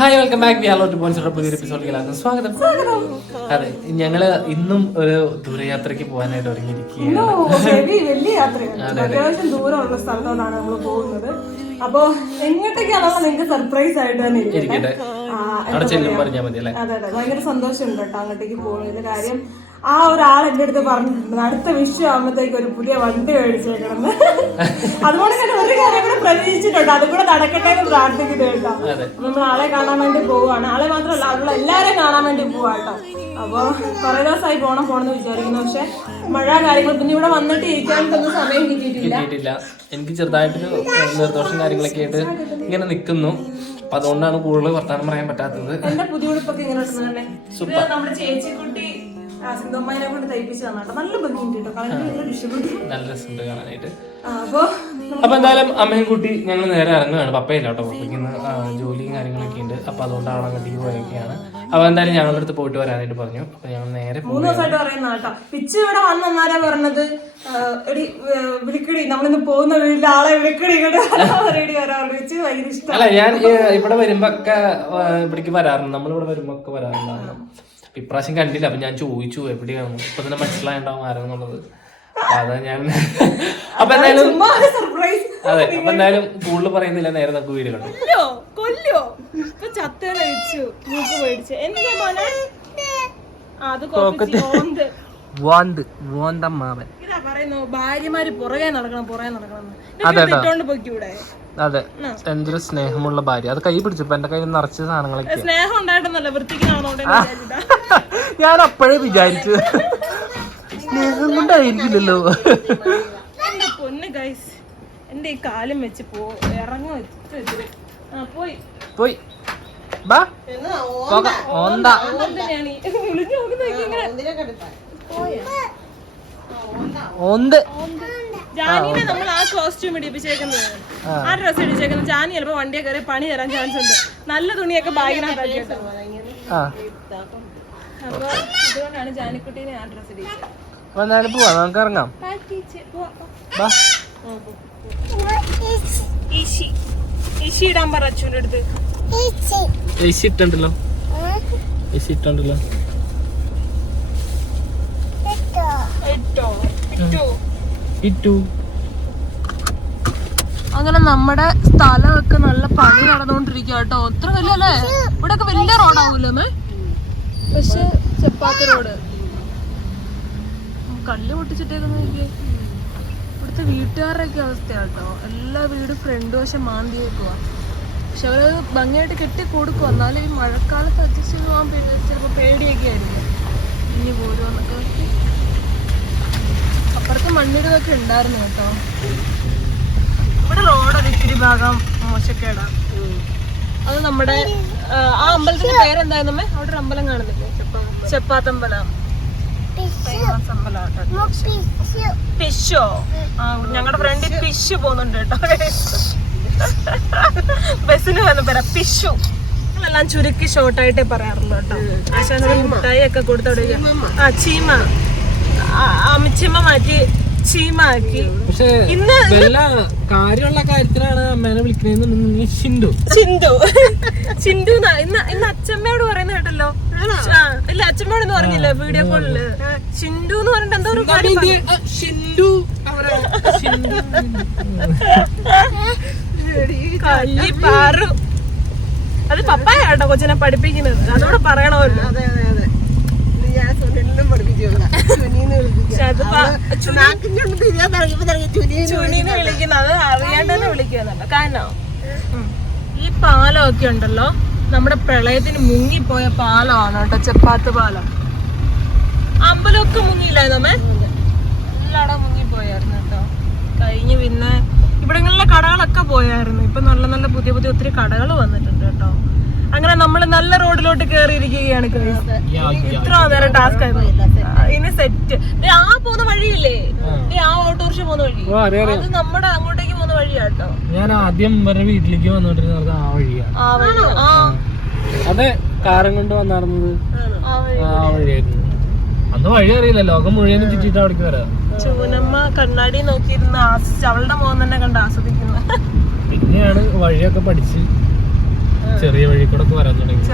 Hi welcome back. പുതിയൊരു എപ്പിസോഡിലേക്ക് സ്വാഗതം. അതെ, ഞങ്ങള് ഇന്നും ഒരു ദൂരയാത്രയ്ക്ക് പോകാനായിട്ട് ഒരുങ്ങിയിരിക്കുകയാണ്. വലിയ യാത്രയാണ്, അത്യാവശ്യം ദൂരമുള്ള സ്ഥലത്തോടാണ് നമ്മൾ പോകുന്നത്. അപ്പൊ എങ്ങോട്ടേക്കാണോ നിങ്ങൾക്ക് സർപ്രൈസ് ആയിട്ട് തന്നെ ഇരിക്കട്ടെ, അവിടെ ചെല്ലും പറഞ്ഞാൽ മതി അല്ലേ? അതെ അതെ, ഭയങ്കര സന്തോഷമുണ്ട് കേട്ടോ അങ്ങോട്ടേക്ക് പോകുന്നതിന്റെ കാര്യം. ആ ഒരാൾ എന്റെ അടുത്ത് പറഞ്ഞിട്ടുണ്ട് അടുത്ത വിഷയം ആകുമ്പോഴത്തേക്ക് ഒരു പുതിയ വണ്ടി മേടിച്ചേക്കണമെന്ന്. അതുകൊണ്ട് തന്നെ ഒരു കാര്യം കൂടെ പ്രതീക്ഷിച്ചിട്ടുണ്ട്, അതും കൂടെ നടക്കട്ടെ എന്ന് പ്രാർത്ഥിക്കുന്നത് കേട്ടോ. നമ്മൾ ആളെ കാണാൻ വേണ്ടി പോവാണ്. ആളെ മാത്രമല്ല, അവളുടെ എല്ലാരെയും കാണാൻ വേണ്ടി പോവാ കേട്ടോ. അപ്പൊ കുറെ ദിവസമായി പോണെന്ന് വിചാരിക്കുന്നു. പക്ഷെ മഴ കാര്യങ്ങൾ പിന്നെ ഇവിടെ വന്നിട്ട് ഇരിക്കാനൊന്നും സമയം കിട്ടിയിട്ടില്ല. എനിക്ക് ചെറുതായിട്ടൊരു നിർദോഷം കാര്യങ്ങളൊക്കെ ആയിട്ട് ഇങ്ങനെ നിൽക്കുന്നു. അപ്പൊ അതുകൊണ്ടാണ് കൂടുതൽ വർത്താനം പറയാൻ പറ്റാത്തത്. എന്റെ പുതിയ ഉടുപ്പൊക്കെ ഇങ്ങനെ നമ്മുടെ ചേച്ചിക്കുട്ടി സിന്ധമ്മനെ കൊണ്ട് തയ്പ്പിച്ചു തന്നാട്ടോ. നല്ല ഭംഗിയുണ്ട് കേട്ടോ, നല്ല രസമുണ്ട് കാണാനായിട്ട്. അപ്പൊ എന്തായാലും അമ്മയും കൂട്ടി ഞങ്ങൾ നേരെ ഇറങ്ങുകയാണ്. പപ്പയില്ല കേട്ടോ, പപ്പയ്ക്ക് ജോലിയും കാര്യങ്ങളൊക്കെ ഉണ്ട്. അപ്പൊ അതുകൊണ്ടാണ് അങ്ങോട്ടേക്ക് പോയൊക്കെയാണ്. അപ്പൊ എന്തായാലും ഞങ്ങളുടെ അടുത്ത് പോയിട്ട് വരാനായിട്ട് പറഞ്ഞു. അപ്പൊ ഞങ്ങൾ നേരെ 3 ദിവസമായിട്ട് പറയുന്ന കേട്ടോ. പിച്ച് ഇവിടെ വന്നാരാ പറഞ്ഞത്, എടി വിളിക്കടി, നമ്മളിന്ന് പോകുന്ന വീട്ടിൽ ആളെ വിളിക്കടി റെഡി വരാറുണ്ട്. പിച്ച് ഭയങ്കര ഇഷ്ടം. അല്ല, ഞാൻ ഇവിടെ വരുമ്പൊക്കെ ഇവിടേക്ക് വരാറുണ്ട്, നമ്മളിവിടെ വരുമ്പോ ഒക്കെ വരാറുണ്ടായിരുന്നു. ഇപ്രാവശ്യം കണ്ടില്ല. അപ്പൊ ഞാൻ ചോദിച്ചു എവിടെയാണ്, ഇപ്പൊ തന്നെ മനസ്സിലായിണ്ടാവും ആരെന്നുള്ളത്. അതാ ഞാൻ അപ്പൊ എന്തായാലും അതെ, അപ്പൊ എന്തായാലും കൂടുതൽ പറയുന്നില്ല, നേരെ നമുക്ക് വീട് കണ്ടു. ഭാര്യമാര് പുറകെ നടക്കണം. അതെ, എന്തൊരു സ്നേഹമുള്ള ഭാര്യ. അത് കൈ പിടിച്ചപ്പോ എന്റെ കയ്യിൽ നിറച്ച സാധനങ്ങളൊക്കെ. സ്നേഹം ഉണ്ടായിട്ടൊന്നല്ല, വൃത്തിക്കാണോ ഞാൻ അപ്പോഴേ വിചാരിച്ചു സ്നേഹം കൊണ്ടായിരിക്കില്ലല്ലോ. എന്റെ പൊന്ന് ഗൈസ്, എന്റെ ഈ കാലം വെച്ച് ഇറങ്ങി പോയി പോയി ജാനിനെ നമ്മൾ ആ കോസ്റ്റ്യൂം ഇടിപ്പിച്ചേക്കുന്നത്, ആ ഡ്രസ് ഇടിച്ചേക്കുന്നത്. ജാനി ചിലപ്പോ വണ്ടിയെ കയറി പണി തരാൻ ചാൻസ് ഉണ്ട്. നല്ല തുണിയൊക്കെ ബാഗിനകത്താക്കി കേട്ടോ. അപ്പൊ അതുകൊണ്ടാണ് ജാനിക്കുട്ടീനെ ആ ഡ്രസ് ഇടിച്ചത്. നമുക്ക് ഇറങ്ങാം. ഈശി ഇടാൻ പറ അച്ഛൻ്റെ അടുത്ത്. ഇട്ടുണ്ടല്ലോ. അങ്ങനെ നമ്മുടെ സ്ഥലമൊക്കെ നല്ല പണി നടന്നുകൊണ്ടിരിക്കുക കേട്ടോ. അത്ര വലിയ അല്ലേ, ഇവിടെ ഒക്കെ വലിയ റോഡാവൂലേ? പക്ഷെ ചപ്പാത്തി റോഡ് കല്ല് പൊട്ടിച്ചിട്ടേക്കുന്ന ഇവിടുത്തെ വീട്ടുകാരുടെയൊക്കെ അവസ്ഥയാട്ടോ. എല്ലാ വീടും ഫ്രണ്ട് വശം മാന്തിയേക്കുവാ. പക്ഷെ അവരത് ഭംഗിയായിട്ട് കെട്ടി കൊടുക്കും. എന്നാലും ഈ മഴക്കാലത്ത് അഡ്ജസ്റ്റ് ചെയ്ത് പോകാൻ ചിലപ്പോൾ പേടിയൊക്കെ ആയിരിക്കും. ഇനി പോരുമെന്നൊക്കെ. അപ്പുറത്ത് മണ്ണിടതൊക്കെ ഉണ്ടായിരുന്നു കേട്ടോ. ഇവിടെ റോഡ് ഇത്തിരി ഭാഗം മോശക്കേടാണ്. അത് നമ്മുടെ ആ അമ്പലത്തിന്റെ പേരെന്തായിരുന്നു അമ്മേ? അവിടെ ഒരു അമ്പലം കാണുന്നില്ലേ, ചെപ്പാത്തമ്പലം. പിഷോ, ഞങ്ങളുടെ ഫ്രണ്ടിൽ പിഷു പോകുന്നുണ്ട് കേട്ടോ. ബസ്സിന് വന്ന പേരാ പിഷു. എല്ലാം ചുരുക്കി ഷോർട്ടായിട്ടേ പറയാറുള്ളൂ കേട്ടോ. ആശാന മിഠായി ഒക്കെ കൊടുത്തോടെ ചീമ, അമിച്ചിമ്മ മാറ്റി ചീമാക്കി. പക്ഷെ ഇന്ന് കാര്യമുള്ള കാര്യത്തിലാണ് അമ്മേനെ വിളിക്കുന്നത്. ചിന്തു ഇന്ന് അച്ഛമ്മയോട് പറയുന്ന കേട്ടല്ലോ. ഇല്ല, അച്ഛമ്മയോടൊന്നും പറഞ്ഞില്ല വീഡിയോ കോളില്. ചിന്തു എന്ന് പറഞ്ഞിട്ട് എന്തോ ഒരു പാറു. അത് പപ്പായ കേട്ടോ കൊച്ചിനെ പഠിപ്പിക്കുന്നത്, അതോടെ പറയണമല്ലോ. ചുനീന്ന് വിളിക്കുന്നത് അറിയാണ്ട് തന്നെ വിളിക്കുന്നുണ്ട്. കാരണം ഈ പാലമൊക്കെ ഉണ്ടല്ലോ, നമ്മുടെ പ്രളയത്തിന് മുങ്ങിപ്പോയ പാലമാണ് കേട്ടോ, ചെപ്പാത്ത് പാലം. അമ്പലമൊക്കെ മുങ്ങിയില്ലായിരുന്നു നമ്മെ, എല്ലായിടവും മുങ്ങിപ്പോയായിരുന്നു കേട്ടോ. കഴിഞ്ഞ് പിന്നെ ഇവിടങ്ങളിലെ കടകളൊക്കെ പോയായിരുന്നു. ഇപ്പൊ നല്ല നല്ല പുതിയ ഒത്തിരി കടകൾ വന്നിട്ടുണ്ട് കേട്ടോ. അങ്ങനെ നമ്മൾ നല്ല റോഡിലോട്ട് കേറിയിരിക്കുകയാണ്. ഇത്ര നേരം ടാസ്ക് ആയിരുന്നു. ഇനി സെറ്റ്. ആ പോകുന്ന വഴിയില്ലേ, ആ ഓട്ടോറിക്ഷ പോകുന്ന വഴി, അത് നമ്മുടെ അങ്ങോട്ടേക്ക് പോകുന്ന വഴിയാട്ടോ. ഞാൻ ആദ്യം വീട്ടിലേക്ക് വന്നോണ്ടിരുന്നത് ആ വഴിയാണ്. അതെ, കാറും കൊണ്ട് വന്നിരുന്നത് ആ വഴിയായിരുന്നു. അന്ന് വഴി അറിയില്ല, ലോകം മുഴുവനും ചുറ്റിട്ട് അവിടേക്ക് വരാം. ചൂനമ്മ കണ്ണാടി നോക്കിയിരുന്ന് ആസ്വദിച്ച്, അവളുടെ മുഖം തന്നെ കണ്ട് ആസ്വദിക്കുന്നു. പിന്നെയാണ് വഴിയൊക്കെ പഠിച്ച് ചെറിയ വഴി കൂടെ വരാൻ തുടങ്ങി.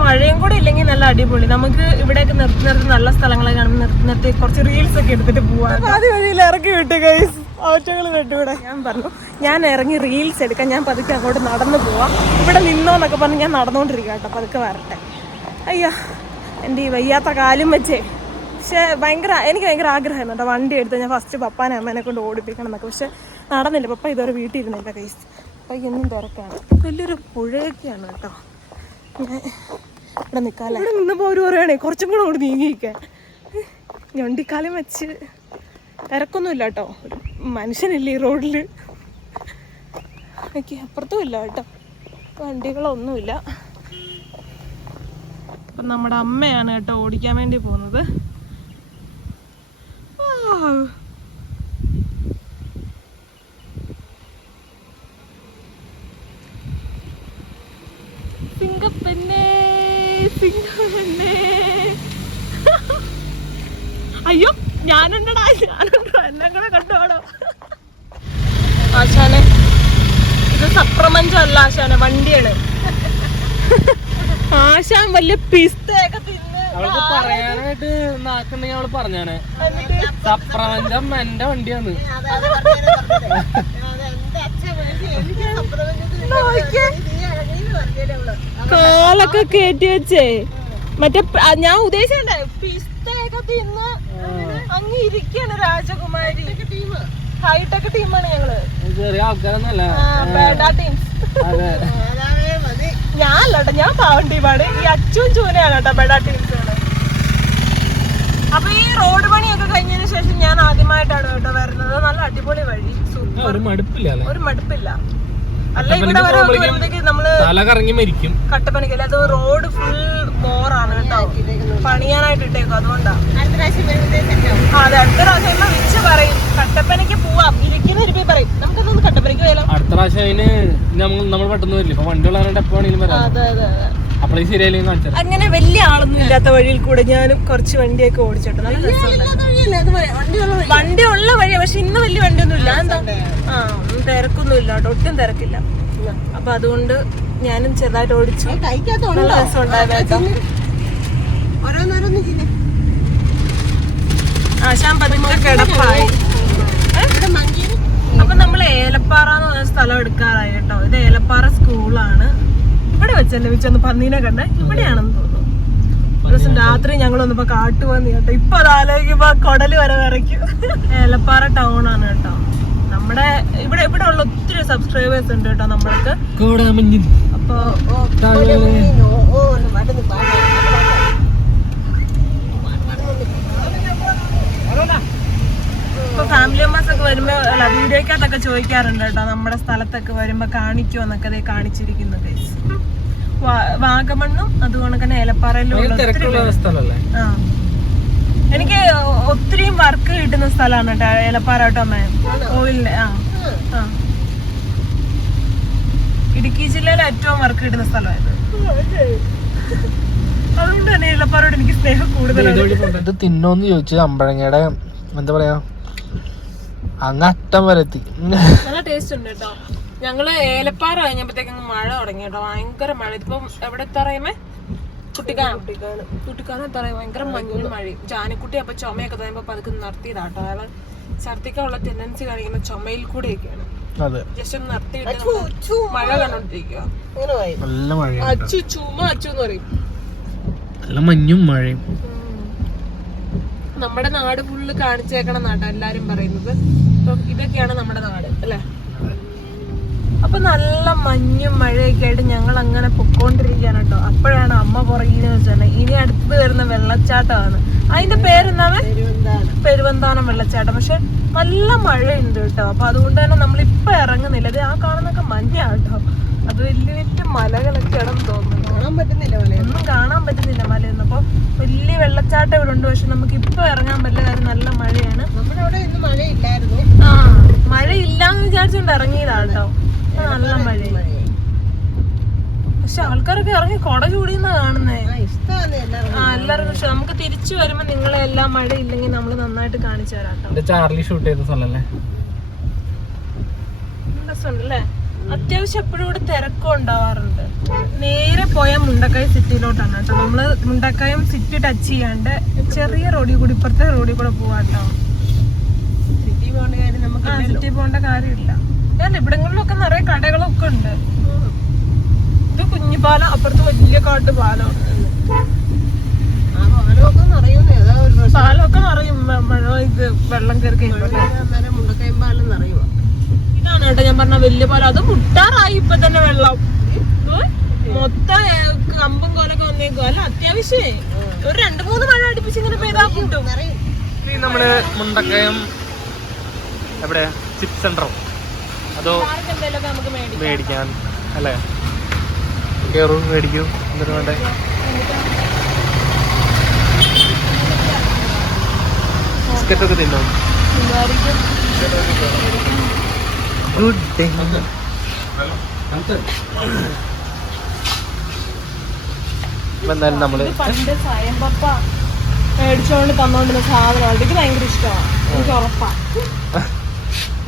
മഴയും കൂടെ ഇല്ലെങ്കിൽ നല്ല അടിപൊളി. നമുക്ക് ഇവിടെയൊക്കെ നിർത്തി നല്ല സ്ഥലങ്ങളെ കാണുമ്പോൾ നിർത്തി കുറച്ച് റീൽസ് ഒക്കെ എടുത്തിട്ട് പോവാം. ആദ്യ വഴിയിൽ ഇറക്കി വിട്ടു ഗൈസ്, അവറ്റകൾ കെട്ടുകൂടെ. ഞാൻ പറഞ്ഞു ഞാൻ ഇറങ്ങി റീൽസ് എടുക്കാൻ, ഞാൻ പതുക്കെ അങ്ങോട്ട് നടന്നു പോവാം, ഇവിടെ നിന്നോന്നൊക്കെ പറഞ്ഞ് ഞാൻ നടന്നുകൊണ്ടിരിക്കുക കേട്ടോ, പതുക്കെ വരട്ടെ. അയ്യോ എൻ്റെ ഈ വയ്യാത്ത കാലും വെച്ചേ. പക്ഷെ എനിക്ക് ഭയങ്കര ആഗ്രഹമായിരുന്നു കേട്ടോ വണ്ടി എടുത്ത് ഞാൻ ഫസ്റ്റ് പപ്പാനെ അമ്മേനെ കൊണ്ട് ഓടിപ്പിക്കണം എന്നൊക്കെ. പക്ഷെ നടന്നില്ല, പപ്പ ഇതുവരെ വീട്ടിൽ ഇരുന്നില്ല ഗൈസ്. അപ്പം എന്നും തിരക്കാണ്, വലിയൊരു പുഴയൊക്കെയാണ് കേട്ടോ. ഇവിടെ നിൽക്കാല്ലേ, ഇവിടെ നിന്നപ്പോൾ അവർ പറയുകയാണേ കുറച്ചും കൂടെ കൂടി നീങ്ങിയിരിക്കാൻ. ഞൊണ്ടിക്കാലം വെച്ച് തിരക്കൊന്നുമില്ല കേട്ടോ, മനുഷ്യനില്ല ഈ റോഡിൽ. എനിക്ക് അപ്പുറത്തും ഇല്ല കേട്ടോ, വണ്ടികളൊന്നുമില്ല. അപ്പം നമ്മുടെ അമ്മയാണ് കേട്ടോ ഓടിക്കാൻ വേണ്ടി പോകുന്നത്. സിംഗപ്പന്നെ സിംഗപ്പന്നെ. അയ്യോ ഞാനുണ്ടോ എല്ലാം കൂടെ കണ്ടോടോ. ആശാനെ ഇത് സപ്രമഞ്ചം അല്ല ആശാനെ, വണ്ടിയാണ്. ആശാൻ വലിയ പിസ്തയൊക്കെ തിന്ന് അവൾക്ക് പറയാനായിട്ട് നാക്കുണ്ടെങ്കിൽ അവള് പറഞ്ഞാണ് സപ്രപഞ്ചം എന്റെ വണ്ടിയാണ്. കാലൊക്കെ കേറ്റി വെച്ചേ മറ്റേ ഞാൻ ഉദ്ദേശിച്ചേ പിസ്തയൊക്കെ തിന്ന് അങ്ങ് ഇരിക്കാണ് രാജകുമാരി. ഹൈടെക് ടീമാണ് ഞങ്ങള്, ചെറിയ ആൾക്കാരൊന്നല്ല. ഞാനല്ല കേട്ടോ, ഞാൻ പാവൻ ടീമാണ്. ഈ അച്ചും ചൂനയാണ് കേട്ടോ ബെഡാ ടീംസാണ്. അപ്പൊ ഈ റോഡ് പണിയൊക്കെ കഴിഞ്ഞതിന് ശേഷം ഞാൻ ആദ്യമായിട്ടാണ് കേട്ടോ വരുന്നത്. നല്ല അടിപൊളി വഴി, സൂപ്പർ, ഒരു മടുപ്പില്ല. അല്ലെങ്കിൽ ഇവിടെ വരെ വരുമ്പോഴത്തേക്ക് നമ്മള് തലകറങ്ങി മരിക്കും. കട്ടപ്പനക്കല്ല, അത് റോഡ് ഫുൾ ബോറാണ് കേട്ടോ, പണിയാനായിട്ട് ഇട്ടേക്കും. അതുകൊണ്ടാണ് അതെ അടുത്ത പ്രാവശ്യം വിളിച്ച് പറയും കട്ടപ്പനയ്ക്ക് പോവാം, ഇരിക്കുന്ന ഇരിപ്പി പറയും നമുക്കൊന്ന് കട്ടപ്പനയ്ക്ക് പോയാലോ. അടുത്ത പ്രാവശ്യം നമ്മൾ പെട്ടെന്ന് വരില്ല, ഇപ്പൊ വണ്ടി ഉള്ളവരുടെ എപ്പോ വേണമെങ്കിലും വരാം. അതെ അപ്പോഴേ ശരിയായില്ലെങ്കിൽ കാണിച്ചു. അങ്ങനെ വലിയ ആളൊന്നും ഇല്ലാത്ത വഴിയിൽ കൂടെ ഞാനും കുറച്ച് വണ്ടിയൊക്കെ ഓടിച്ചിട്ട് നല്ല രസമുണ്ട്. വണ്ടി ഉള്ള വഴിയാ, പക്ഷെ ഇന്ന് വലിയ വണ്ടിയൊന്നും ഇല്ല. എന്താ ഒന്നും തിരക്കൊന്നും ഇല്ല കേട്ടോ, ഒട്ടും തിരക്കില്ല. അപ്പൊ അതുകൊണ്ട് ഞാനും ചെറുതായിട്ട് ഓടിച്ചു, നല്ല രസം ഉണ്ടായിരുന്നു. ആശാൻ പതുക്കെ കിടപ്പായി. അപ്പൊ നമ്മൾ ഏലപ്പാറ എന്ന് പറഞ്ഞ സ്ഥലം എടുക്കാറായി കേട്ടോ. ഇത് ഏലപ്പാറ സ്കൂളാണ്. ഇവിടെ വെച്ചല്ലേ വെച്ചൊന്ന് പന്നീനെ കണ്ടേ, ഇവിടെയാണെന്ന് തോന്നുന്നു. ഒരു ദിവസം രാത്രി ഞങ്ങളൊന്നിപ്പോ കാട്ടുപന്നി കേട്ടോ, ഇപ്പൊ അത് ആലോചിക്കുമ്പോ കൊടല് വരെ വിറയ്ക്കും. ഏലപ്പാറ ടൗൺ ആണ് കേട്ടോ. നമ്മുടെ ഇവിടെ ഉള്ള ഒത്തിരി സബ്സ്ക്രൈബേഴ്സ് ഉണ്ട് കേട്ടോ നമ്മൾക്ക്. അപ്പൊ ഇപ്പൊ ഫാമിലി മെമ്പേഴ്സ് ഒക്കെ വരുമ്പോ വീഡിയോക്കകത്തൊക്കെ ചോദിക്കാറുണ്ട് കേട്ടോ, നമ്മുടെ സ്ഥലത്തൊക്കെ വരുമ്പോ കാണിക്കുമോ എന്നൊക്കെ അതേ കാണിച്ചിരിക്കുന്നു. വാഗമണ്ണും അതുകൊണ്ട് തന്നെ ഏലപ്പാറയിലും എനിക്ക് ഒത്തിരി വർക്ക് കിട്ടുന്ന സ്ഥലമാണ് കേട്ടോ ഏലപ്പാറ കേട്ടോ അമ്മ ഓയിലിന്റെ. ഇടുക്കി ജില്ലയിലെ ഏറ്റവും വർക്ക് കിട്ടുന്ന സ്ഥലമായത്, അതുകൊണ്ട് തന്നെ ഏലപ്പാറയോട് എനിക്ക് സ്നേഹം കൂടുതലാണ്. തിന്നോന്ന് ചോദിച്ചത് അമ്പഴങ്ങയുടെ എന്താ പറയാ അങ്ങറ്റം വരെത്തി. നല്ല ടേസ്റ്റ് ഉണ്ട് കേട്ടോ. ഞങ്ങള് ഏലപ്പാറ കഴിഞ്ഞപ്പോഴത്തേക്ക് മഴ തുടങ്ങി കേട്ടോ, ഭയങ്കര മഴ. ഇപ്പം എവിടെ എത്താറയുമേ, കുട്ടിക്കാനം എത്താറയും ഭയങ്കര മഞ്ഞും മഴയും. ജാനിക്കുട്ടി അപ്പൊ ചുമയൊക്കെ തരുമ്പോ പതുക്കെ നിർത്തിയതാട്ടോ. അയാള് ഛർദിക്കാനുള്ള ടെൻഡൻസി കാണിക്കുന്ന ചുമയിൽ കൂടെയൊക്കെയാണ്. ജസ്റ്റ് ഒന്ന് നിർത്തിയിട്ട് മഴ കണ്ടോണ്ടിരിക്കുക. അച്ചു ചുമ അച്ചു എന്ന് പറയും, നല്ല മഞ്ഞും മഴയും. നമ്മുടെ നാട് ഫുള്ള് കാണിച്ചേക്കണം നാട്ടാ എല്ലാരും പറയുന്നത്. അപ്പം ഇതൊക്കെയാണ് നമ്മുടെ നാട് അല്ലേ. അപ്പൊ നല്ല മഞ്ഞും മഴയൊക്കെ ആയിട്ട് ഞങ്ങൾ അങ്ങനെ പൊക്കോണ്ടിരിക്കുകയാണ് കേട്ടോ. അപ്പോഴാണ് അമ്മ പുറകിന്ന് വെച്ചാൽ ഇനി അടുത്ത് വരുന്ന വെള്ളച്ചാട്ടമാണ്. അതിന്റെ പേരെന്താണ്? പെരുവന്താനം വെള്ളച്ചാട്ടം. പക്ഷെ നല്ല മഴയുണ്ട് കേട്ടോ. അപ്പൊ അതുകൊണ്ട് തന്നെ നമ്മളിപ്പൊ ഇറങ്ങുന്നില്ല. അത് ആ കാണുന്നൊക്കെ മഞ്ഞാ കേട്ടോ. അത് വലിയ വലിയ മലകളൊക്കെയാണെന്ന് തോന്നുന്നു. കാണാൻ പറ്റുന്നില്ല, ഒന്നും കാണാൻ പറ്റുന്നില്ല മലയൊന്നും. അപ്പൊ വലിയ വെള്ളച്ചാട്ടം ഇവിടെ ഉണ്ട്. പക്ഷെ നമുക്ക് ഇപ്പൊ ഇറങ്ങാൻ പറ്റില്ല, കാര്യം നല്ല മഴയാണ്. നമ്മുടെ അവിടെ ഇന്ന് മഴയില്ലായിരുന്നു. മഴയില്ലാന്ന് വിചാരിച്ചോണ്ട് ഇറങ്ങിയതാ കേട്ടോ. നല്ല മഴ. പക്ഷെ ആൾക്കാരൊക്കെ ഇറങ്ങി കൊട ചൂടിയെന്നാ കാണുന്നേ. എല്ലാവർക്കും ഇഷ്ടം. നമുക്ക് തിരിച്ചു വരുമ്പോ നിങ്ങളെ എല്ലാം മഴ ഇല്ലെങ്കിൽ നമ്മള് നന്നായിട്ട് കാണിച്ചു തരാം കേട്ടോ. ചാർലി ഷൂട്ട് ചെയ്ത സ്ഥലല്ലേ, രസമുണ്ടല്ലേ. അത്യാവശ്യം എപ്പോഴും ഇവിടെ തിരക്കും ഉണ്ടാവാറുണ്ട്. നേരെ പോയ മുണ്ടക്കയം സിറ്റിയിലോട്ടാണ് കേട്ടോ. നമ്മള് മുണ്ടക്കയം സിറ്റി ടച്ച് ചെയ്യാണ്ട് ചെറിയ റോഡിൽ കൂടി ഇപ്പുറത്തെ റോഡിൽ കൂടെ പോവാട്ടോ. സിറ്റി പോകേണ്ട കാര്യമില്ല. ഞാൻ ഇവിടങ്ങളിലൊക്കെ നിറയെ കടകളൊക്കെ ഉണ്ട്. ഇത് കുഞ്ഞിപ്പാലം, അപ്പുറത്ത് വലിയ കാട്ട് പാലം. പാലമൊക്കെ നിറയും മഴ ഇത് വെള്ളം കയറി കഴിയുമ്പോ. ഇതാണ് കേട്ടോ ഞാൻ പറഞ്ഞ വലിയ പാലം. അത് മുട്ടാറായി ഇപ്പൊ തന്നെ വെള്ളം. മൊത്തം കമ്പും കോലൊക്കെ വന്നേക്കും. അല്ല അത്യാവശ്യമേ ഒരു 2-3 മഴ അടുപ്പിച്ച് ഇങ്ങനെ പെയ്താ കിട്ടും. നമ്മള് മുണ്ടക്കയം എവിടെ ചിപ്പ് സെന്ററോ അതോ നമുക്ക് മേടിക്കാൻ അല്ലേ? കയറും മേടിക്കും. എന്തിനു വേണ്ടേ? ബിസ്ക്കറ്റൊക്കെ തിന്നോ? Good day. എന്തായാലും നമ്മള് പണ്ട് സ്വയംപപ്പ മേടിച്ചോണ്ട് തന്നോണ്ടിരുന്ന സാധനം എനിക്ക് ഭയങ്കര ഇഷ്ടമാണ്. എനിക്ക് ഉറപ്പാ.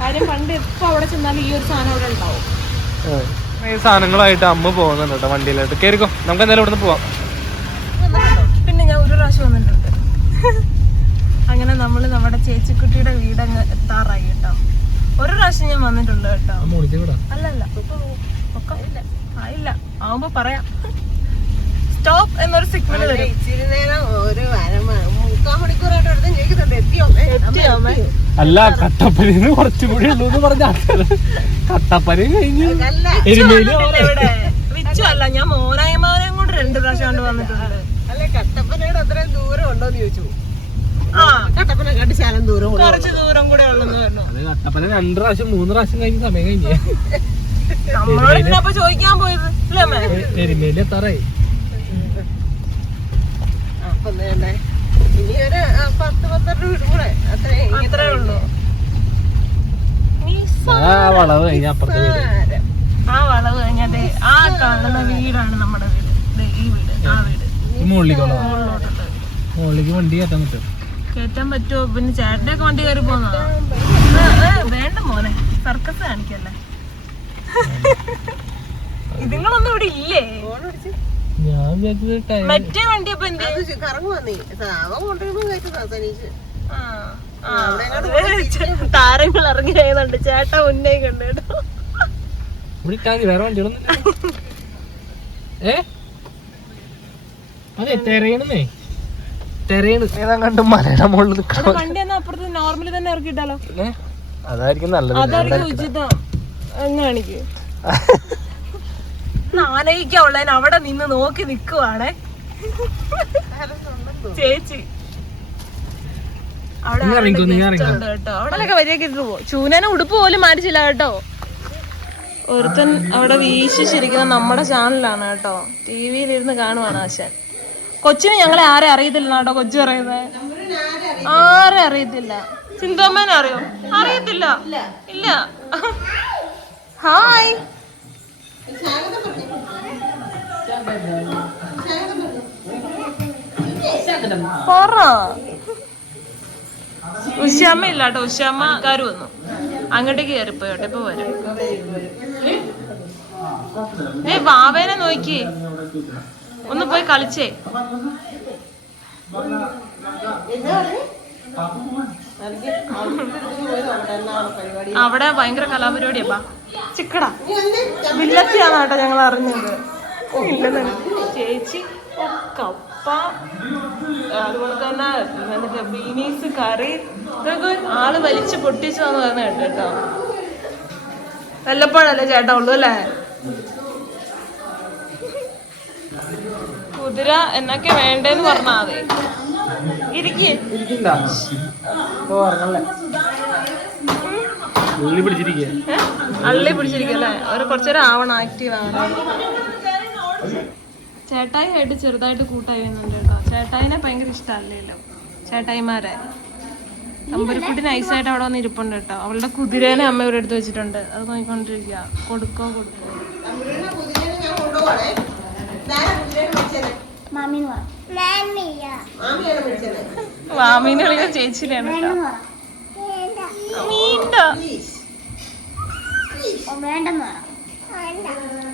കാര്യം പണ്ട് എപ്പോ അവിടെ ചെന്നാലും ഈ ഒരു സാധനം അവിടെ ഉണ്ടാവും. ഈ സാധനങ്ങളായിട്ട് അമ്മ പോകുന്നുണ്ട് കേട്ടോ വണ്ടിയിലായിട്ട്. കേറിക്കോ, നമുക്ക് എന്തായാലും ഇവിടുന്ന് പോവാം. പിന്നെ ഞാൻ ഒരു പ്രാവശ്യം വന്നിട്ടുണ്ട്. അങ്ങനെ നമ്മള് നമ്മുടെ ചേച്ചിക്കുട്ടിയുടെ വീടങ്ങ് എത്താറായി കേട്ടോ. ഒരു പ്രാവശ്യം ഞാൻ വന്നിട്ടുണ്ട് കേട്ടോ. അല്ലല്ല ആയില്ല, ആവുമ്പോ പറയാം. സ്റ്റോപ്പ് എന്നൊരു സിഗ്നൽ തരും. ഇച്ചിരി നേരം ഒരു 3/4 മണിക്കൂറായിട്ട് ചോദിക്കുന്നുണ്ട് എത്തിയോ. അല്ല കട്ടപ്പനന്ന് കുറച്ചുകൂടി ഉള്ളൂ എന്ന് പറഞ്ഞ കട്ടപ്പന കഴിഞ്ഞു. റിച്ചു അല്ല, ഞാൻ മോനായ്മാവനെയും കൊണ്ട് 2 പ്രാവശ്യം കൊണ്ട് വന്നിട്ടുണ്ട്. അല്ലെ കട്ടപ്പനയുടെ അത്രയും ദൂരം ഉണ്ടോന്ന് ചോദിച്ചു. കട്ടപ്പന കാട്ടി ശാലം ദൂരം, കുറച്ച് ദൂരം കൂടെ ഉള്ളെന്ന് പറഞ്ഞു. അത് കട്ടപ്പന 2 പ്രാവശ്യം 3 പ്രാവശ്യം കഴിഞ്ഞ സമയം കഴിഞ്ഞേ. നമ്മളോട് ഇതിനപ്പൊ ചോദിക്കാൻ പോയത് എരുമേലി എത്താറായി. അപ്പൊ ഇനി ഒരു 10-12 വീട് കൂടെ അത്രേ ഉള്ളൂ. വളവ് കഴിഞ്ഞ അപ്പുറത്തെ വീട്. ആ വളവ് കഴിഞ്ഞാൽ ആ കാണുന്ന വീടാണ് നമ്മുടെ വീട്. ഈ വീട്, ആ വീട് മുകളിലേക്ക് വണ്ടി കയറ്റാൻ പറ്റും. കേറ്റാൻ പറ്റുമോ? പിന്നെ ചേട്ടന്റെ ഒക്കെ വണ്ടി കയറി പോന്നതാ. വേണ്ട മോനെ, സർക്കസ് കാണിക്കല്ലേ. ഇതുങ്ങളൊന്നും ഇവിടെ ഇല്ലേ? ഞാൻ മറ്റേ വണ്ടി അപ്പൊ എന്ത് താരങ്ങൾ ഇറങ്ങി ചെയ്യുന്നുണ്ട്. ചേട്ടാ മുന്നേ കണ്ടു കേട്ടോ. വേറെ വണ്ടികളൊന്നും അതെ തെരയണേ തെരയണ് ഏതാണ്ട് മലയുടെ മുകളിൽ വണ്ടി എന്നാ അപ്പുറത്ത് നോർമലി തന്നെ ഇറക്കിയിട്ടാലോ? അതായിരിക്കും നല്ലത്. അതായിരിക്കും ഉചിതം. എങ്ങാണിക്ക് ആനയിക്കുള്ളതിന് അവിടെ നിന്ന് നോക്കി നിക്കുവാണേ ചേച്ചി. അവിടെ കേട്ടോ, അവിടെയൊക്കെ വരിയൊക്കെ ഇട്ട് പോവും. ചൂനനെ ഉടുപ്പ് പോലും മാറ്റിച്ചില്ല കേട്ടോ. ഒരുത്തൻ അവിടെ വീശിച്ചിരിക്കുന്ന നമ്മുടെ ചാനലാണ് കേട്ടോ. TV-ലിരുന്ന് കാണുവാണ് ആശാൻ. കൊച്ചിന് ഞങ്ങളെ ആരെ അറിയത്തില്ല കേട്ടോ. കൊച്ചു പറയുന്നത് ആരെ അറിയത്തില്ല. സിന്ധുമ്മേനെ അറിയോ? അറിയത്തില്ല. ഇല്ല. ഹായ്. ഉഷാമ്മ ഇല്ല കേട്ടോ. ഉഷാമ്മക്കാര് വന്നു, അങ്ങോട്ടേക്ക് കയറിപ്പോയി കേട്ടോ. ഇപ്പൊ വരും. വാവേനെ നോക്കിയേ, ഒന്ന് പോയി കളിച്ചേ. അവിടെ ഭയങ്കര കലാപരിപാടിയപ്പാ. ചിക്കടാ വില്ലത്തിയാന്ന് കേട്ടോ ഞങ്ങൾ അറിഞ്ഞത്. ഇല്ലെന്ന് ചേച്ചി കപ്പ, അതുപോലെ തന്നെ എന്നിട്ട് ബീനീസ് കറി, ഇതൊക്കെ ആള് വലിച്ചു പൊട്ടിച്ചതാന്ന് പറഞ്ഞ കേട്ടോ. വല്ലപ്പോഴല്ലേ ചേട്ടാ ഉള്ളൂ അല്ലേ? കുതിര എന്നൊക്കെ വേണ്ടേന്ന് പറഞ്ഞാ മതി. അള്ളി പിടിച്ചിരിക്കല്ലേ? ഒരു കുറച്ചേരം ആവണം, ആക്റ്റീവ് ആവണം. ചേട്ടായി ആയിട്ട് ചെറുതായിട്ട് കൂട്ടായി വരുന്നുണ്ട് കേട്ടോ. ചേട്ടായിനെ ഭയങ്കര ഇഷ്ടമല്ലല്ലോ ചേട്ടായിമാരെ. അമ്പലക്കുട്ടി നൈസായിട്ട് അവിടെ വന്ന് ഇരിപ്പുണ്ട് കേട്ടോ. അവളുടെ കുതിരേനെ അമ്മ ഇവിടെ എടുത്ത് വെച്ചിട്ടുണ്ട്. അത് നോക്കിക്കൊണ്ടിരിക്കുക. കൊടുക്കോ മാമീനെ കളിക്കുന്ന ചേച്ചിയിലാണ് കേട്ടോ.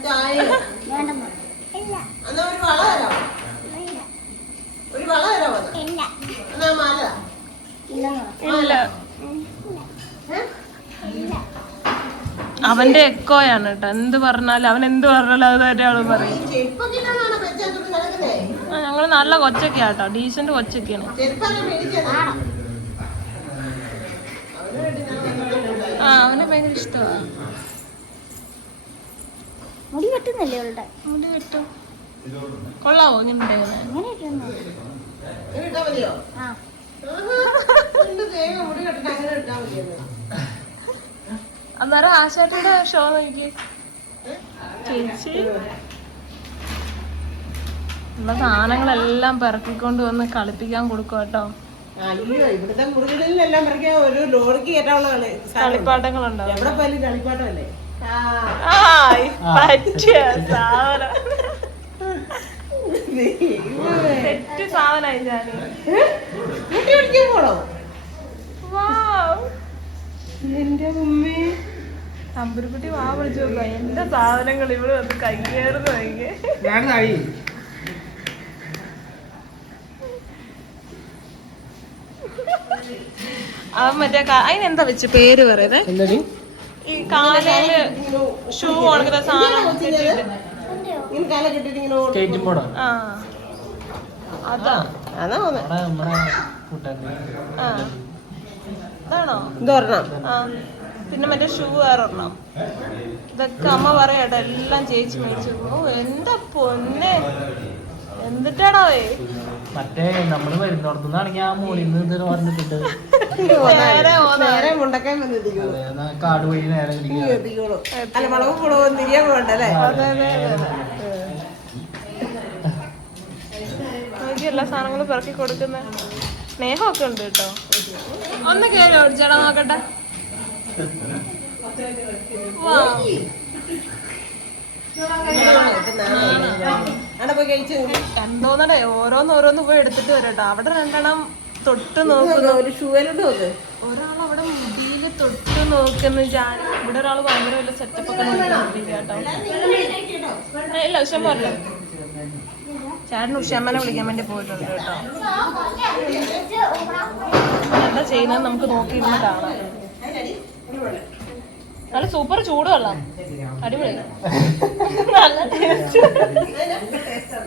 ചായ എന്നാ ഒരു വള തരാമോ? ഒരു വള തരാമോ? എന്നാ മാല ഇല്ല. അവന്റെ എക്കോയാണ് കേട്ടോ. എന്ത് പറഞ്ഞാലും അവൻ എന്ത് പറഞ്ഞാലും അത് തന്നെ അവള് പറയും. ഞങ്ങള് നല്ല കൊച്ചൊക്കെയാ കേട്ടോ, ഡീസന്റ് കൊച്ചൊക്കെയാണ്. ആ അവനെ ഭയങ്കര ഇഷ്ടമാണ്. മുടി വെട്ടുന്നല്ലേ അവളുടെ? മുടി വെട്ടും. കൊള്ളാവോ ഇങ്ങനെ അന്നേരം ആശാട്ടിയുടെ ഷോ നോക്കി ചേച്ചി ഉള്ള സാധനങ്ങളെല്ലാം പിറക്കിക്കൊണ്ട് വന്ന് കളിപ്പിക്കാൻ കൊടുക്കും കേട്ടോ. അയ്യോ, ഇവിടുത്തെ മുറികളിലെല്ലാം പറഞ്ഞ ഒരു ലോറിക്ക് കയറ്റാനുള്ള കളിപ്പാട്ടങ്ങളുണ്ടോ? എവിടെ പോയാലും കളിപ്പാട്ടമല്ലേ. പറ്റിയ സാധനം, സെറ്റ് സാധനായി ഞാന്. പോണോ? എന്റെ ഉമ്മേ, തമ്പുരുക്കുട്ടി വാ വിളിച്ചു നോക്കുക. എന്റെ സാധനങ്ങൾ ഇവിടെ വന്ന് കൈകേറുന്നു. അവൻ മറ്റേ അതിനെന്താ വെച്ച് പേര് പറയുന്നത്? ഈ കാലയില് ഷൂ കൊടുക്കുന്ന സാധനം. ആ അതാ അതാണോ? ഇതൊരെണ്ണം. ആ പിന്നെ മറ്റേ ഷൂ വേറൊരെണ്ണം. ഇതൊക്കെ അമ്മ പറയാട്ടോ എല്ലാം ചേച്ചി മേടിച്ചു. ഓ എന്താ പൊന്നെ, എന്തിട്ടാണോ മറ്റേ നമ്മള് വരുന്നോടത്തുനിന്നാണെങ്കിൽ ആ മോളിൽ നിന്ന് പറഞ്ഞിട്ടുണ്ട് കാട് വഴി നേരെ അല്ല വളവും കുളവും തിരിയാൻ പോകണ്ടല്ലേ. എല്ലാ സാധനങ്ങളും പിറക്കി കൊടുക്കുന്ന സ്നേഹമൊക്കെ ഉണ്ട് കേട്ടോ. ഒന്ന് കയറി ഓടിച്ചേടാ നോക്കട്ടെ. എന്തോന്നടേ ഓരോന്ന് പോയി എടുത്തിട്ട് വരട്ടോ. അവിടെ രണ്ടെണ്ണം തൊട്ട് നോക്കുന്നു. ഒരാൾ അവിടെ മുടിയില് തൊട്ട് നോക്കുന്നു. ഇവിടെ ഒരാള് ഭയങ്കര വലിയ സെറ്റപ്പ് ഒക്കെ നോക്കിക്കൊണ്ടിരിക്കുക കേട്ടോ. ഇല്ല ഉഷമ്മ പറഞ്ഞ ചേട്ടൻ ഉഷമ്മനെ വിളിക്കാൻ വേണ്ടി പോയിട്ടുണ്ട് കേട്ടോ. എന്താ ചെയ്യുന്നത് നമുക്ക് നോക്കിയിരുന്ന് കാണാം. നല്ല സൂപ്പർ ചൂട് വെള്ളം, അടിപൊളി,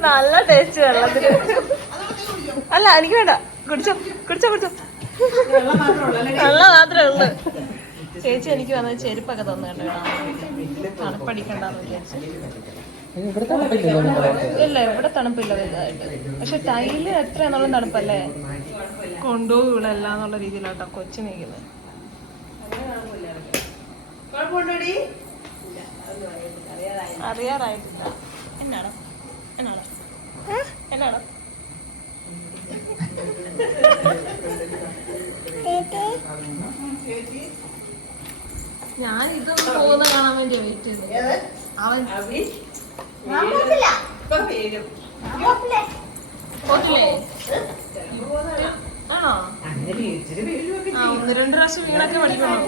നല്ല ടേസ്റ്റ് വെള്ളത്തിന്. അല്ല എനിക്ക് വേണ്ട, കുടിച്ചോ കുടിച്ചോ കുടിച്ചോ. വെള്ളം മാത്രമേ ഉള്ളു. ചേച്ചി എനിക്ക് വന്നത് ചെരുപ്പൊക്കെ തന്നു കേട്ടോ. തണുപ്പടിക്കണ്ടെന്ന് വിചാരിച്ചു. ഇല്ല ഇവിടെ തണുപ്പില്ല വലുതായിട്ട്. പക്ഷെ ടൈല് എത്ര എന്നുള്ള തണുപ്പല്ലേ, കൊണ്ടുപോകുള്ളെല്ലാന്നുള്ള രീതിയിലാട്ടോ കൊച്ചു നിൽക്കുന്നത്. അറിയാറായിട്ടില്ല. എന്നാണോ എന്നാണോ എന്നാണോ ഞാൻ ഇതൊന്നും പോകുന്ന കാണാൻ വേണ്ടി വെയിറ്റ് ചെയ്തു. അവൻ പോത്തില്ലേ? ആണോ? ആ 1-2 പ്രാവശ്യം വീണൊക്കെ പഠിക്കണം.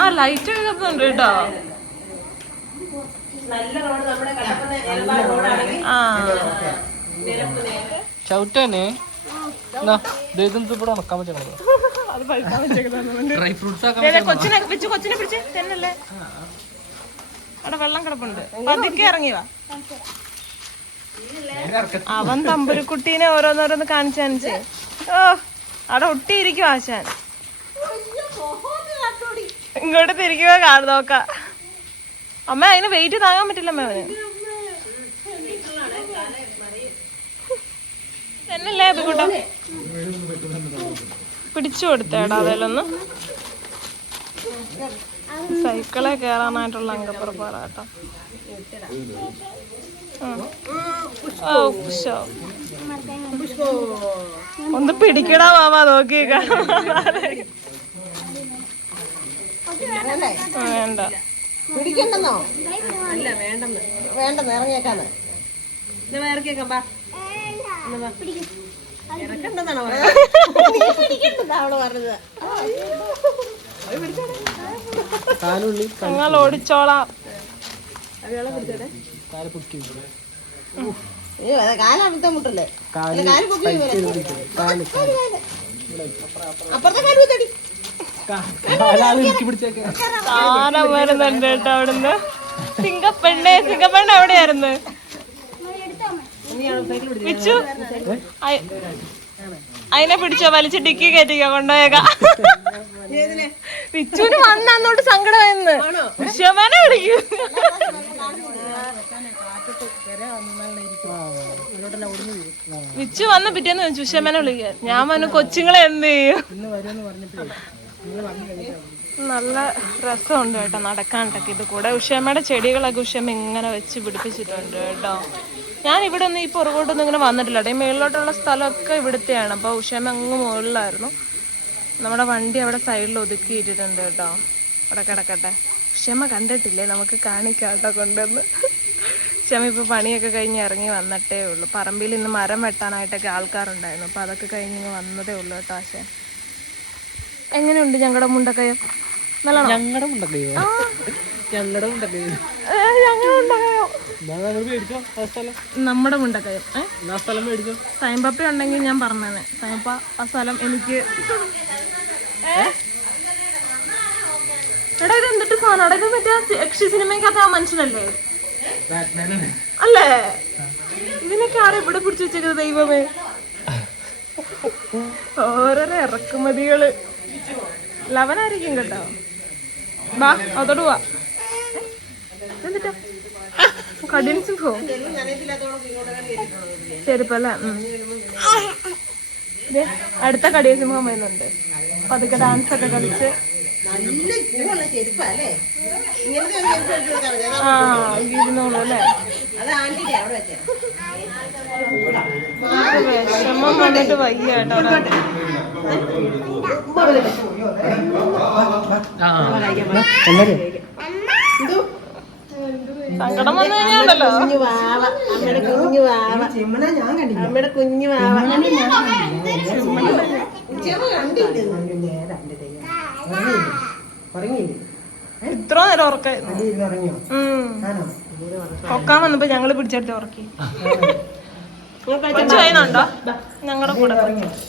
ആ ലൈറ്റ് കത്തുന്നുണ്ട് കേട്ടോ. ചവിട്ടന്നെ ഇവിടെ ഉണക്കാൻ പറ്റണോ? ഡ്രൈ ഫ്രൂട്ട്സ് കൊച്ചിനെ പിടിച്ച് തന്നല്ലേ. അവിടെ വെള്ളം കിടപ്പുണ്ട്, പതുക്കെ ഇറങ്ങി വാ. അവൻ തമ്പുരുക്കുട്ടീനെ ഓരോന്നോരോന്ന് കാണിച്ചേ. ഓ അവിടെ ഒട്ടിയിരിക്കും ആശാൻ. ഇങ്ങോട്ട് തിരിക്കുക നോക്കാം. അമ്മ അതിന് വെയിറ്റ് താങ്ങാൻ പറ്റില്ല അമ്മ അവന്. എന്നല്ലേ കൂട്ട പിടിച്ചു കൊടുത്തേടാ അതിലൊന്ന്. സൈക്കിളെ കയറാനായിട്ടുള്ള അംഗപ്പുറപ്പാടാട്ടോ. ഒന്ന് പിടിക്കടാ മാമ, നോക്കി വേണ്ട. പിടിക്കണ്ടെന്നോ? അല്ല വേണ്ടെന്ന്. വേണ്ടെന്ന് ഇറങ്ങിയേക്കാന്ന്. ഇറക്കിയേക്കാം. ഇറക്കണ്ടെന്നാണോ പിടിക്കണ്ടെന്നാ അവള് പറഞ്ഞത്. ഞങ്ങൾ ഓടിച്ചോളാം. കാലമിത്ത മുട്ടല്ലേ? കാല് പൊക്കി അപ്പുറത്തെ കാല് കുത്തടി. താരം വരുന്നുണ്ട് കേട്ടോ അവിടുന്ന്. സിംഗപ്പെണ്ണ് എവിടെയായിരുന്നു? വിച്ചു അതിനെ പിടിച്ചോ, വലിച്ച് ഡിക്കി കയറ്റിക്കോ, കൊണ്ടുപോയേക്കാം. വിച്ചുവിന് വന്നോട്ട് സങ്കടമായിരുന്നു. ഉഷമാനെ വിളിക്കും. വിച്ചു വന്ന പിറ്റേന്ന് വെച്ചു ഉഷമാനെ വിളിക്കാൻ. ഞാൻ പറഞ്ഞു കൊച്ചുങ്ങളെ എന്ത് ചെയ്യും. നല്ല രസമുണ്ട് കേട്ടോ നടക്കാണ്ടൊക്കെ. ഇത് കൂടെ ഉഷമ്മയുടെ ചെടികളൊക്കെ ഉഷമ്മ ഇങ്ങനെ വെച്ച് പിടിപ്പിച്ചിട്ടുണ്ട് കേട്ടോ. ഞാൻ ഇവിടെ ഒന്നും ഈ പുറകോട്ടൊന്നും ഇങ്ങനെ വന്നിട്ടില്ല കേട്ടോ. ഈ മേളിലോട്ടുള്ള സ്ഥലമൊക്കെ ഇവിടുത്തെയാണ്. അപ്പോൾ ഉഷമ്മ അങ്ങ് മുകളിലായിരുന്നു. നമ്മുടെ വണ്ടി അവിടെ സൈഡിൽ ഒതുക്കിയിട്ടിട്ടുണ്ട് കേട്ടോ. അവിടെ കിടക്കട്ടെ. ഉഷമ്മ കണ്ടിട്ടില്ലേ, നമുക്ക് കാണിക്കാം കേട്ടോ കൊണ്ടുവന്ന്. ഉഷമ്മ ഇപ്പോൾ പണിയൊക്കെ കഴിഞ്ഞ് ഇറങ്ങി വന്നിട്ടേ ഉള്ളൂ. പറമ്പിൽ ഇന്ന് മരം വെട്ടാനായിട്ടൊക്കെ ആൾക്കാരുണ്ടായിരുന്നു. അപ്പോൾ അതൊക്കെ കഴിഞ്ഞ് വന്നതേ ഉള്ളൂ കേട്ടോ. ആശാൻ എങ്ങനെയുണ്ട് ഞങ്ങളുടെ മുണ്ടക്കയം? നല്ലോണം. ഞങ്ങളുടെ മുണ്ടക്കയോ? നമ്മുടെ മുണ്ടക്കയം സൈമ്പപ്പ ഉണ്ടെങ്കിൽ ഞാൻ പറഞ്ഞേനെ. സൈമ്പ ആ സ്ഥലം എനിക്ക്. എടാ ഇത് എന്തിട്ട് സാധനം? എടാ ഇത് മറ്റേ യക്ഷി സിനിമയ്ക്കകത്ത് ആ മനുഷ്യനല്ലേ? അല്ലേ? ഇതിനൊക്കെ ആരെ ഇവിടെ പിടിച്ചു വെച്ചേക്കുന്നത് ദൈവമേ. ഓരോരോ ഇറക്കുമതികള്. ലവനായിരിക്കും കേട്ടോ. ബാ അതോട് പോവാ. എന്നിട്ടാ കടിൻസും പോവും ചെരുപ്പല്ലേ. അടുത്ത കടിയ സിംഹം വരുന്നുണ്ട്. അപ്പൊ അതൊക്കെ ഡാൻസ് ഒക്കെ കളിച്ച് ഇരുന്നോളൂ അല്ലേ. വിഷമം വന്നിട്ട് വയ്യ കേട്ടോ. സങ്കടം വന്നു കഴിഞ്ഞാണ്ടല്ലോ. കുഞ്ഞു വാവ, അമ്മയുടെ കുഞ്ഞു വാവ, അമ്മയുടെ കുഞ്ഞു വാവ. ഇത്ര നേരം ഉറക്കായിരുന്നു. പൊക്കാൻ വന്നപ്പോ ഞങ്ങള് പിടിച്ചെടുത്ത് ഉറക്കി. ചെയ്യുന്നുണ്ടോ ഞങ്ങളുടെ കൂടെ?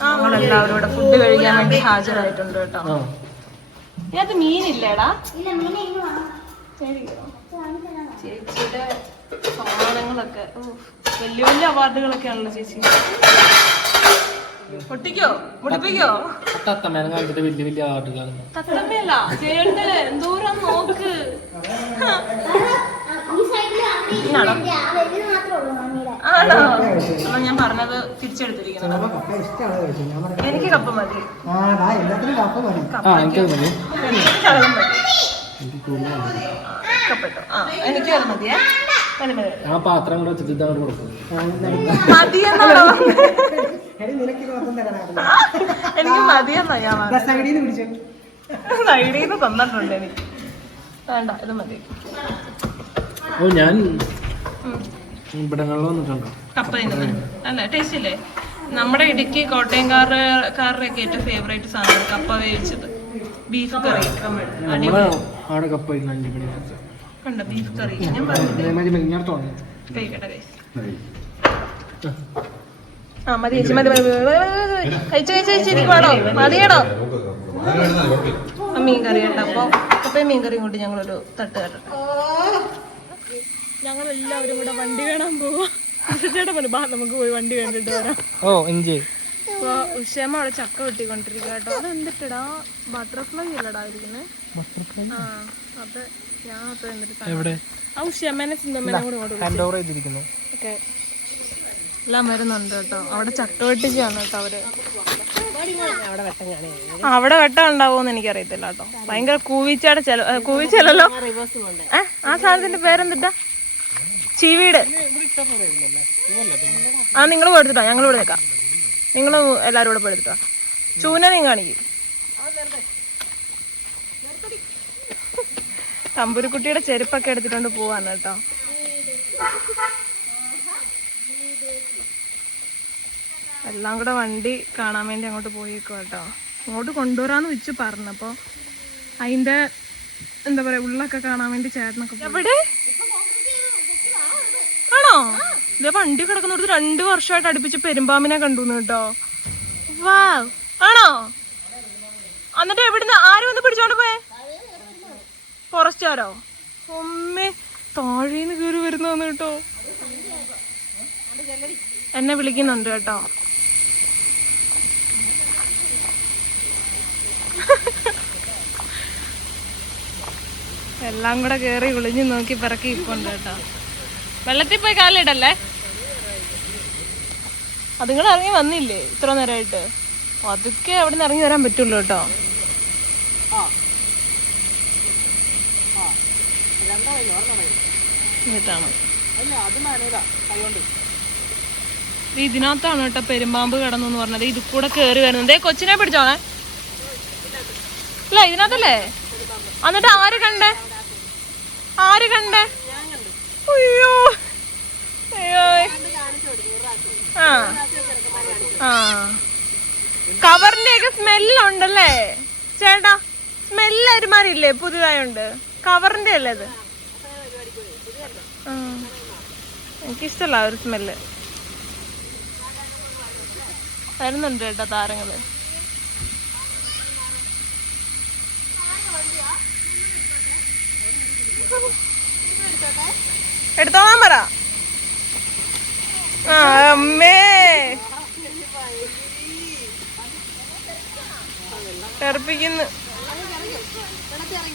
ഞങ്ങളെല്ലാവരും ഇവിടെ ഫുഡ് കഴിക്കാൻ വേണ്ടി ഹാജരായിട്ടുണ്ട് കേട്ടോ. ഇതിനകത്ത് മീനില്ലേടാ? ചേച്ചിയുടെ സമ്മാനങ്ങളൊക്കെ വലിയ വലിയ അവാർഡുകളൊക്കെ ആണല്ലോ ചേച്ചി. പൊട്ടിക്കോ മുടിപ്പിക്കോ? വലിയ വലിയ അവാർഡുകളാണ്. തത്തമ്മയല്ല ചേട്ടൻ എന്തോരം നോക്ക്. ആണോ? അപ്പൊ ഞാൻ പറഞ്ഞത് തിരിച്ചെടുത്തിരിക്കുന്നത്. എനിക്ക് കപ്പ മതി. ശകലം മതി. കപ്പട്ടോ. ആ എനിക്കും അത് മതിയേ. ആ പാത്രം കൂടെ വെച്ചിട്ട് കൊടുക്കും. മതിയെന്നാണോ? എനിക്ക് മതിയെന്നാ ഞാൻ സൈഡീന്ന് തന്നിട്ടുണ്ട്. എനിക്ക് വേണ്ട, ഇത് മതി. ഓ ഞാൻ ഇവിടങ്ങളിൽ വന്നിട്ടുണ്ടോ കപ്പ തിന്നുന്നത്? അല്ല ടേസ്റ്റ് ഇല്ലേ? നമ്മുടെ ഇടുക്കി കോട്ടയംകാരുടെ ഒക്കെ ഏറ്റവും ഫേവറേറ്റ് സാധനം കപ്പ വേവിച്ചത്, ബീഫ് കറി. അവിടെ കപ്പ കണ്ടോ ബീഫ് കറി? ഞാൻ പറഞ്ഞു ആ മതി ചേച്ചി, മതി മതി കഴിച്ചിരിക്കുവാണോ? മതിയാണോ? മീൻ കറി കേട്ടോ. അപ്പോൾ കപ്പയും മീൻ കറിയും കൊണ്ട് ഞങ്ങളൊരു തട്ട് കേട്ടോ. ഞങ്ങളെല്ലാവരും കൂടെ വണ്ടി കാണാൻ പോവാ. ചേട്ടാ പറഞ്ഞു ബാ നമുക്ക് പോയി വണ്ടി കണ്ടിട്ട് വരാം. ഓ എൻജോയ്. അപ്പൊ ഉഷമ്മ അവിടെ ചക്ക വെട്ടിക്കൊണ്ടിരിക്കുക കേട്ടോ. അത് എന്തിട്ടടാ? ബട്ടർഫ്ലൈ അല്ലടാ ഇരിക്കുന്നത്. ആ അത് ഞാൻ അപ്പൊ എന്നിട്ട് ആ ഉഷമ്മേനെ സിന്ധമ്മേനെ കൂടെ ഓക്കെ എല്ലാം വരുന്നുണ്ട് കേട്ടോ. അവിടെ ചക്ക വെട്ടിച്ചാണ് കേട്ടോ അവര്. അവിടെ വെട്ടം ഉണ്ടാവുമെന്ന് എനിക്കറിയത്തില്ല കേട്ടോ. ഭയങ്കര കൂവിച്ചാടെ കൂവിച്ചല്ലോ. ആ സാധനത്തിന്റെ പേരെന്തിട്ടാ? ചീവീട്. ആ നിങ്ങൾ പോയെടുത്തിട്ടോ, ഞങ്ങൾ ഇവിടെ നിൽക്കാം. നിങ്ങൾ എല്ലാവരും കൂടെ പോയെടുത്തോ. ചൂനനെയും കാണിക്കും. തമ്പുരുക്കുട്ടിയുടെ ചെരുപ്പൊക്കെ എടുത്തിട്ടുണ്ട് പോവാണ് കേട്ടോ. എല്ലാം കൂടെ വണ്ടി കാണാൻ വേണ്ടി അങ്ങോട്ട് പോയേക്കോ കേട്ടോ. അങ്ങോട്ട് കൊണ്ടുവരാന്ന് വെച്ച് പറഞ്ഞപ്പോ അതിന്റെ എന്താ പറയാ ഉള്ളൊക്കെ കാണാൻ വേണ്ടി ചേട്ടനൊക്കെ. എവിടെ ആണോ? ഇതേ വണ്ടി കിടക്കുന്നിടത്ത് 2 വർഷമായിട്ട് അടുപ്പിച്ച് പെരുമ്പാമ്പിനെ കണ്ടുന്ന് കേട്ടോ. വാ ആണോ? എന്നിട്ട് എവിടുന്ന് ആരും വന്ന് പിടിച്ചോണ്ട് പോയേ? ഫോറസ്റ്റുകാരോ? ഒമ്മേ താഴേന്ന് കയറി വരുന്നോന്ന് കേട്ടോ. എന്നെ വിളിക്കുന്നുണ്ട് കേട്ടോ. എല്ലാം കൂടെ കേറി വിളിഞ്ഞു നോക്കി പിറക്കി ഇപ്പുണ്ട് കേട്ടോ. വെള്ളത്തിൽ പോയി കാലിടല്ലേ. അതുങ്ങൾ ഇറങ്ങി വന്നില്ലേ ഇത്ര നേരമായിട്ട്? അതൊക്കെ അവിടെ നിന്ന് ഇറങ്ങി വരാൻ പറ്റുള്ളൂ കേട്ടോ. എന്നിട്ടാണ് ഇതിനകത്താണ് കേട്ടോ പെരുമ്പാമ്പ് കിടന്നു പറഞ്ഞത്. ഇത് കൂടെ കേറി വരുന്നത്. കൊച്ചിനെ പിടിച്ചോണേ. അല്ല ഇതിനകത്തല്ലേ? എന്നിട്ട് ആര് കണ്ടേ? അയ്യോ അയ്യോ. കവറിന്റെ ഒക്കെ സ്മെല്ലുണ്ടല്ലേ ചേട്ടാ? സ്മെല്ല് ഒരുമാരില്ലേ പുതിയതായോണ്ട്? കവറിന്റെ അല്ലേ അത്? എനിക്കിഷ്ടല്ല ഒരു സ്മെല്ല്. വരുന്നുണ്ട് കേട്ടോ താരങ്ങള്. എടുത്തോളാൻ പറ. അമ്മേ തെറിപ്പിക്കുന്നു.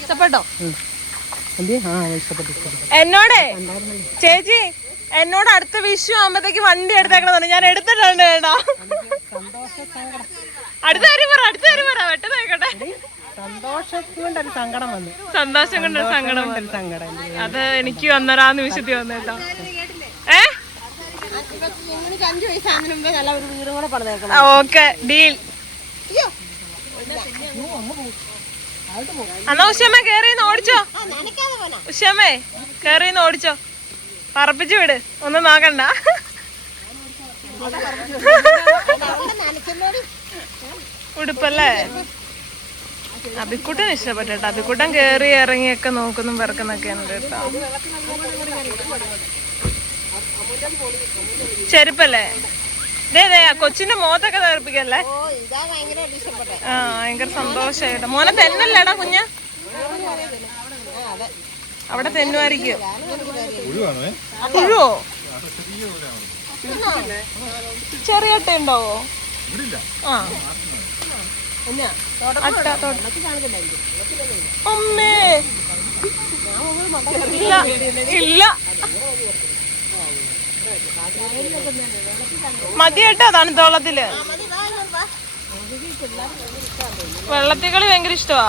ഇഷ്ടപ്പെട്ടോ? എന്നോടേ ചേച്ചി എന്നോട് അടുത്ത വിഷു ആകുമ്പത്തേക്ക് വണ്ടി എടുത്തേക്കണം. ഞാൻ എടുത്തിട്ടുണ്ട് കേട്ടോ. അടുത്ത കാര്യം പറ വെട്ടതായിക്കോട്ടെ. സന്തോഷം കൊണ്ട് സങ്കടം അത് എനിക്ക് വന്നരാ നിമിഷത്തിൽ വന്നേട്ടോ. Okay deal. എന്നാ ഉഷമ്മ കേറിന്ന് ഓടിച്ചോ. ഉഷമ്മേ കേറിന്ന് ഓടിച്ചോ. പറപ്പിച്ചു വിട്, ഒന്നും നോക്കണ്ട. ഉടുപ്പല്ലേ? അബിക്കുട്ടൻ ഇഷ്ടപ്പെട്ടു കേട്ടോ. അബിക്കുട്ടൻ കേറി ഇറങ്ങിയൊക്കെ നോക്കുന്നു പിറക്കുന്നൊക്കെ ഉണ്ട് കേട്ടോ. ചെരുപ്പല്ലേ? ഇതേ കൊച്ചിന്റെ മുഖത്തൊക്കെ തെറിപ്പിക്കല്ലേ? ഭയങ്കര സന്തോഷായിട്ടോ. മോനെ തെന്നല്ലേടാ കുഞ്ഞ? അവിടെ തെന്നുമായിരിക്കും. പുഴുവോ? ചെറിയ അട്ട ഉണ്ടാവോ? അമ്മേ ഇല്ല മതി കേട്ടോ. തണുത്തോളത്തില് വെള്ളത്തിൽ കളി ഭയങ്കര ഇഷ്ടമാ.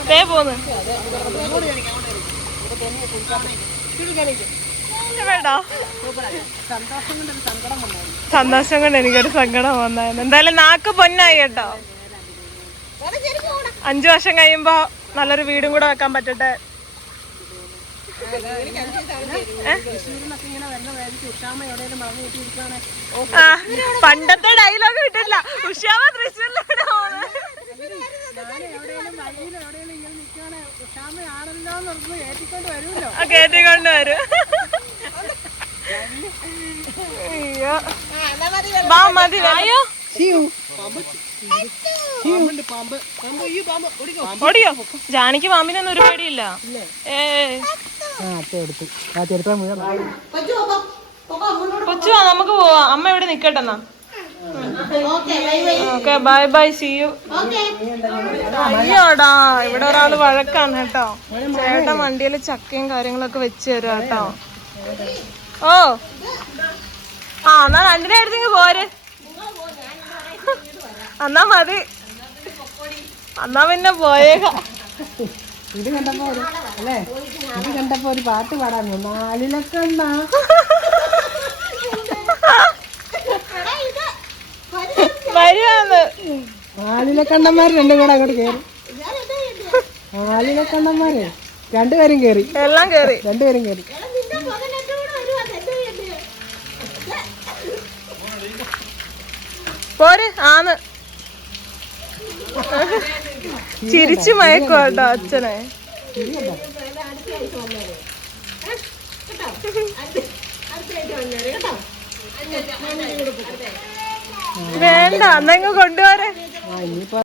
എന്താ പോന്ന് വേടാ. സന്തോഷം കൊണ്ട് എനിക്കൊരു സങ്കടം വന്നായിരുന്നു. എന്തായാലും നാക്ക് പൊന്നായി കേട്ടോ. 5 വർഷം കഴിയുമ്പോ നല്ലൊരു വീടും കൂടെ വെക്കാൻ പറ്റട്ടെ. പണ്ടത്തെ ഡയലോഗ് കിട്ടില്ല. ഉഷാമ തൃശ്ശൂരിലൂടെ കേട്ടിക്കൊണ്ട് വരും. അയ്യോ മതി അയ്യോ ഓടിയോ? ജാനിക്ക് പാമ്പിനൊന്നും ഒരു പേടിയില്ല. കൊച്ചു നമുക്ക് പോവാം. അമ്മ ഇവിടെ നിക്കട്ടെന്നാ. Okay bye bye see you. അയ്യോടാ ഇവിടെ ഒരാള് വഴക്കാണ് കേട്ടോ. ചേട്ടൻ വണ്ടിയില് ചക്കയും കാര്യങ്ങളൊക്കെ വെച്ച് തരും കേട്ടോ. ഓ ആ എന്നാ രണ്ടിനെ അടുത്തേക്ക് പോര്. എന്നാ മതി, എന്നാ പിന്നെ പോയേക്കാം. ഇത് കണ്ടപ്പോ അല്ലേ, ഇത് കണ്ടപ്പോ ഒരു പാട്ട് പാടാൻ നാലിലൊക്കെ ഉണ്ടാ വരുവാന്ന്. നാലിലെ കണ്ണന്മാര് രണ്ടും കൂടെ അങ്ങോട്ട് കയറി. നാലിലെ കണ്ണന്മാര് രണ്ടുപേരും കയറി, എല്ലാം കേറി. രണ്ടുപേരും കയറി. പോര് ആന്ന്. ചിരിച്ചു മയക്കും കേട്ടോ അച്ഛനെ. വേണ്ട, അന്നെങ്ങ് കൊണ്ടുപോരെ. ഇനിയിപ്പോ